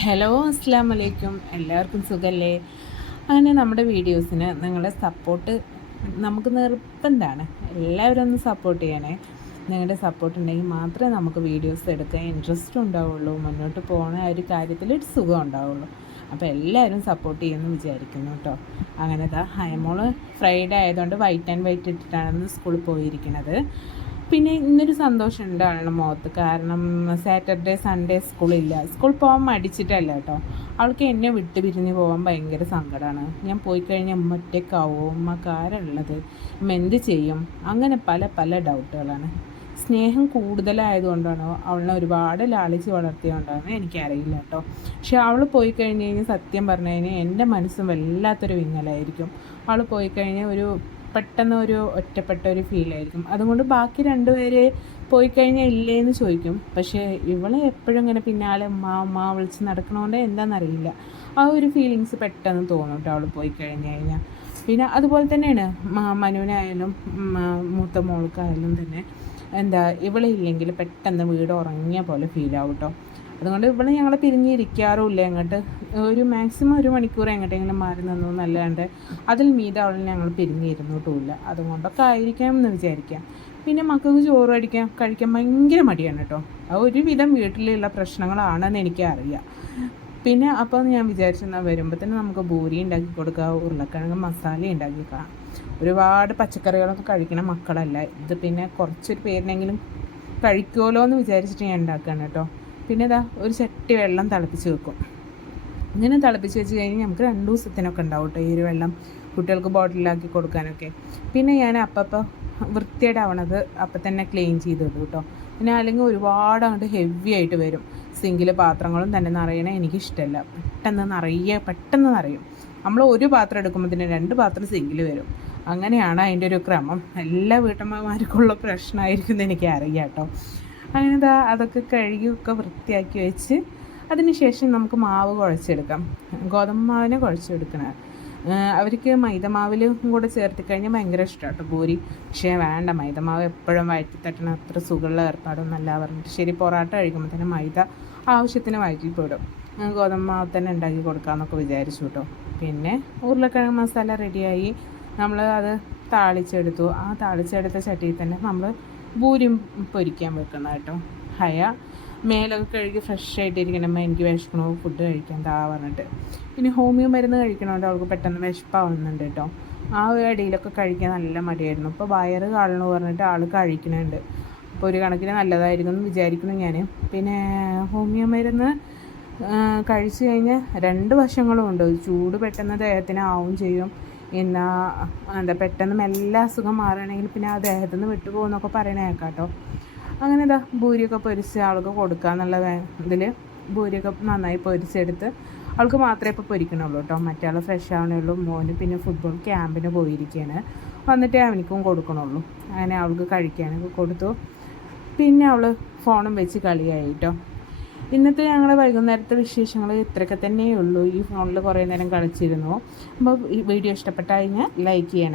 Hello, അസ്സാം വലൈക്കും. എല്ലാവർക്കും സുഖമല്ലേ? അങ്ങനെ നമ്മുടെ വീഡിയോസിന് നിങ്ങളുടെ സപ്പോർട്ട് നമുക്ക് നിർബന്ധമാണ്. എല്ലാവരും ഒന്ന് സപ്പോർട്ട് ചെയ്യണേ. നിങ്ങളുടെ സപ്പോർട്ട് ഉണ്ടെങ്കിൽ മാത്രമേ നമുക്ക് വീഡിയോസ് എടുക്കാൻ ഇൻട്രസ്റ്റ് ഉണ്ടാവുള്ളൂ, മുന്നോട്ട് പോകുന്ന ഒരു കാര്യത്തിൽ ഒരു സുഖം ഉണ്ടാവുള്ളൂ. അപ്പോൾ എല്ലാവരും സപ്പോർട്ട് ചെയ്യുമെന്ന് വിചാരിക്കുന്നു കേട്ടോ. അങ്ങനെ ഹയമോള് ഫ്രൈഡേ ആയതുകൊണ്ട് വൈറ്റ് ആൻഡ് വൈറ്റ് ഇട്ടിട്ടാണ് സ്കൂളിൽ പോയിരിക്കുന്നത്. പിന്നെ ഇന്നൊരു സന്തോഷം ഉണ്ട് ആളുടെ മുഖത്ത്. കാരണം സാറ്റർഡേ സൺഡേ സ്കൂളില്ല. സ്കൂൾ പോകാൻ മടിച്ചിട്ടല്ല കേട്ടോ, അവൾക്ക് എന്നെ വിട്ട് പിരിഞ്ഞ് പോകാൻ ഭയങ്കര സങ്കടമാണ്. ഞാൻ പോയി കഴിഞ്ഞാൽ ഉമ്മ ഒറ്റയ്ക്കാവോ, ഉമ്മക്കാരുള്ളത്, ഉമ്മ എന്ത് ചെയ്യും, അങ്ങനെ പല പല ഡൗട്ടുകളാണ്. സ്നേഹം കൂടുതലായതുകൊണ്ടാണോ അവളെ ഒരുപാട് ലാളിച്ച് വളർത്തിയതുകൊണ്ടാണോ എനിക്കറിയില്ല കേട്ടോ. പക്ഷെ അവൾ പോയി കഴിഞ്ഞ് കഴിഞ്ഞാൽ സത്യം പറഞ്ഞു കഴിഞ്ഞാൽ എൻ്റെ മനസ്സും വല്ലാത്തൊരു വിങ്ങലായിരിക്കും. അവൾ പോയി കഴിഞ്ഞാൽ പെട്ടെന്ന് ഒരു ഒറ്റപ്പെട്ട ഒരു ഫീലായിരിക്കും. അതുകൊണ്ട് ബാക്കി രണ്ടുപേരെ പോയി കഴിഞ്ഞാൽ ഇല്ലേന്ന് ചോദിക്കും. പക്ഷേ ഇവളെ എപ്പോഴും ഇങ്ങനെ പിന്നാലെ ഉമ്മ വിളിച്ച് നടക്കണോണ്ട് എന്താണെന്നറിയില്ല, ആ ഒരു ഫീലിങ്സ് പെട്ടെന്ന് തോന്നും കേട്ടോ അവൾ പോയി കഴിഞ്ഞ് കഴിഞ്ഞാൽ. പിന്നെ അതുപോലെ തന്നെയാണ് മനുവിനായാലും മൂത്ത മോൾക്കായാലും തന്നെ ഇവളില്ലെങ്കിൽ പെട്ടെന്ന് വീട് ഉറങ്ങിയ പോലെ ഫീലാവും കേട്ടോ. അതുകൊണ്ട് ഇവിടെ ഞങ്ങൾ പിരിഞ്ഞിരിക്കാറുമില്ല. എങ്ങോട്ട് ഒരു മാക്സിമം ഒരു മണിക്കൂർ എങ്ങോട്ടെങ്കിലും മാറി നിന്നു എന്നല്ലാണ്ട് അതിൽ മീതെ അവൾ ഞങ്ങൾ പിരിഞ്ഞിരുന്നിട്ടുമില്ല. അതുകൊണ്ടൊക്കെ ആയിരിക്കാം എന്ന് വിചാരിക്കാം. പിന്നെ മക്കൾക്ക് ചോറ് കഴിക്കാൻ ഭയങ്കര മടിയാണ് കേട്ടോ. അത് ഒരുവിധം വീട്ടിലുള്ള പ്രശ്നങ്ങളാണെന്ന് എനിക്കറിയാം. പിന്നെ അപ്പോൾ ഞാൻ വിചാരിച്ചെന്നാൽ വരുമ്പോൾ തന്നെ നമുക്ക് ഭൂരി ഉണ്ടാക്കി കൊടുക്കുക, ഉരുളക്കിഴങ്ങ് മസാല ഉണ്ടാക്കിക്കാം. ഒരുപാട് പച്ചക്കറികളൊക്കെ കഴിക്കണ മക്കളല്ല ഇത്. പിന്നെ കുറച്ചൊരു പേരിനെങ്കിലും കഴിക്കുമല്ലോ എന്ന് വിചാരിച്ചിട്ട് ഞാൻ ഉണ്ടാക്കുകയാണ് കേട്ടോ. പിന്നെ ഒരു ചട്ടി വെള്ളം തിളപ്പിച്ച് വെക്കും. ഇങ്ങനെ തിളപ്പിച്ച് വെച്ച് കഴിഞ്ഞാൽ നമുക്ക് 2 ദിവസത്തിനൊക്കെ ഉണ്ടാവും കേട്ടോ ഈ ഒരു വെള്ളം, കുട്ടികൾക്ക് ബോട്ടിലാക്കി കൊടുക്കാനൊക്കെ. പിന്നെ ഞാൻ അപ്പം വൃത്തിയായിട്ടാവണത് അപ്പം തന്നെ ക്ലീൻ ചെയ്തിടും കേട്ടോ. പിന്നെ അല്ലെങ്കിൽ ഒരുപാട് അങ്ങോട്ട് ഹെവി ആയിട്ട് വരും. സിങ്കിൽ പാത്രങ്ങളും തന്നെ നിറയണേ എനിക്കിഷ്ടമല്ല. പെട്ടെന്ന് നിറയും. നമ്മൾ ഒരു പാത്രം എടുക്കുമ്പോൾ തന്നെ 2 പാത്രം സിങ്കിൽ വരും. അങ്ങനെയാണ് അതിൻ്റെ ഒരു ക്രമം. എല്ലാ വീട്ടമ്മമാർക്കുള്ള പ്രശ്നമായിരിക്കും എന്ന് എനിക്കറിയാം കേട്ടോ. അങ്ങനെ അതൊക്കെ കഴുകിയൊക്കെ വൃത്തിയാക്കി വെച്ച് അതിന് ശേഷം നമുക്ക് മാവ് കുഴച്ചെടുക്കാം. ഗോതമ്പ് മാവിനെ കുഴച്ചെടുക്കണം. അവർക്ക് മൈദമാവിലും കൂടെ ചേർത്ത് കഴിഞ്ഞാൽ ഭയങ്കര ഇഷ്ടമാണ് കേട്ടോ പൂരി. പക്ഷേ വേണ്ട, മൈദമാവ് എപ്പോഴും വയറ്റി തട്ടണ അത്ര സുഖമുള്ള ഏർപ്പാടൊന്നല്ല പറഞ്ഞിട്ട് ശരി, പൊറാട്ട കഴിക്കുമ്പോൾ തന്നെ മൈദ ആവശ്യത്തിന് വയറ്റിപ്പോയിടും. ഗോതമ്പ് മാവ് തന്നെ ഉണ്ടാക്കി കൊടുക്കാമെന്നൊക്കെ വിചാരിച്ചു കേട്ടോ. പിന്നെ ഉരുളക്കിഴങ്ങ് മസാല റെഡിയായി. നമ്മൾ അത് താളിച്ചെടുത്തു. ആ താളിച്ചെടുത്ത ചട്ടിയിൽ തന്നെ നമ്മൾ ഭൂരിയും പൊരിക്കാൻ വെക്കണം കേട്ടോ. മേലൊക്കെ കഴുകി ഫ്രഷ് ആയിട്ടിരിക്കണം. എനിക്ക് വിശക്കണോ, ഫുഡ് കഴിക്കാൻ പറഞ്ഞിട്ട്. പിന്നെ ഹോമിയോ മരുന്ന് കഴിക്കണോണ്ട് അവൾക്ക് പെട്ടെന്ന് വിശപ്പാവുന്നുണ്ട് കേട്ടോ. ആ ഒരു അടിയിലൊക്കെ കഴിക്കാൻ നല്ല മടിയായിരുന്നു. ഇപ്പോൾ വയറ് കാണണമെന്ന് പറഞ്ഞിട്ട് ആൾ കഴിക്കുന്നുണ്ട്. അപ്പോൾ ഒരു കണക്കിന് നല്ലതായിരിക്കും എന്ന് വിചാരിക്കുന്നു ഞാൻ. പിന്നെ ഹോമിയോ മരുന്ന് കഴിച്ചു കഴിഞ്ഞാൽ 2 വശങ്ങളും ഉണ്ട്. ചൂട് പെട്ടെന്ന് ദേഹത്തിന് ആവും ചെയ്യും. പെട്ടെന്ന് മെല്ലെ അസുഖം മാറുകയാണെങ്കിൽ പിന്നെ ആ ദേഹത്തു നിന്ന് വിട്ടുപോകുന്നൊക്കെ പറയണ കേൾക്കാം കേട്ടോ. അങ്ങനെ ഭൂരിയൊക്കെ പൊരിച്ച് ആൾക്ക് കൊടുക്കുക എന്നുള്ള ഇതിൽ ഭൂരിയൊക്കെ നന്നായി പൊരിച്ചെടുത്ത് അവൾക്ക് മാത്രമേ ഇപ്പോൾ പൊരിക്കണുള്ളൂ കേട്ടോ. മറ്റേ ആൾ ഫ്രഷ് ആവണേ ഉള്ളൂ. മോന് പിന്നെ ഫുട്ബോൾ ക്യാമ്പിന് പോയിരിക്കുകയാണ്. വന്നിട്ടേ അവനിക്കും കൊടുക്കണുള്ളൂ. അങ്ങനെ അവൾക്ക് കഴിക്കാനൊക്കെ കൊടുത്തു. പിന്നെ അവൾ ഫോണും വെച്ച് കളിയായി കേട്ടോ. ഇന്നത്തെ ഞങ്ങളുടെ വൈകുന്നേരത്തെ വിശേഷങ്ങൾ ഇത്രയൊക്കെ തന്നെയേ ഉള്ളൂ. ഈ ഫോണിൽ കുറേ നേരം കളിച്ചിരുന്നു. അപ്പോൾ ഈ വീഡിയോ ഇഷ്ടപ്പെട്ട് കഴിഞ്ഞാൽ ലൈക്ക് ചെയ്യണം.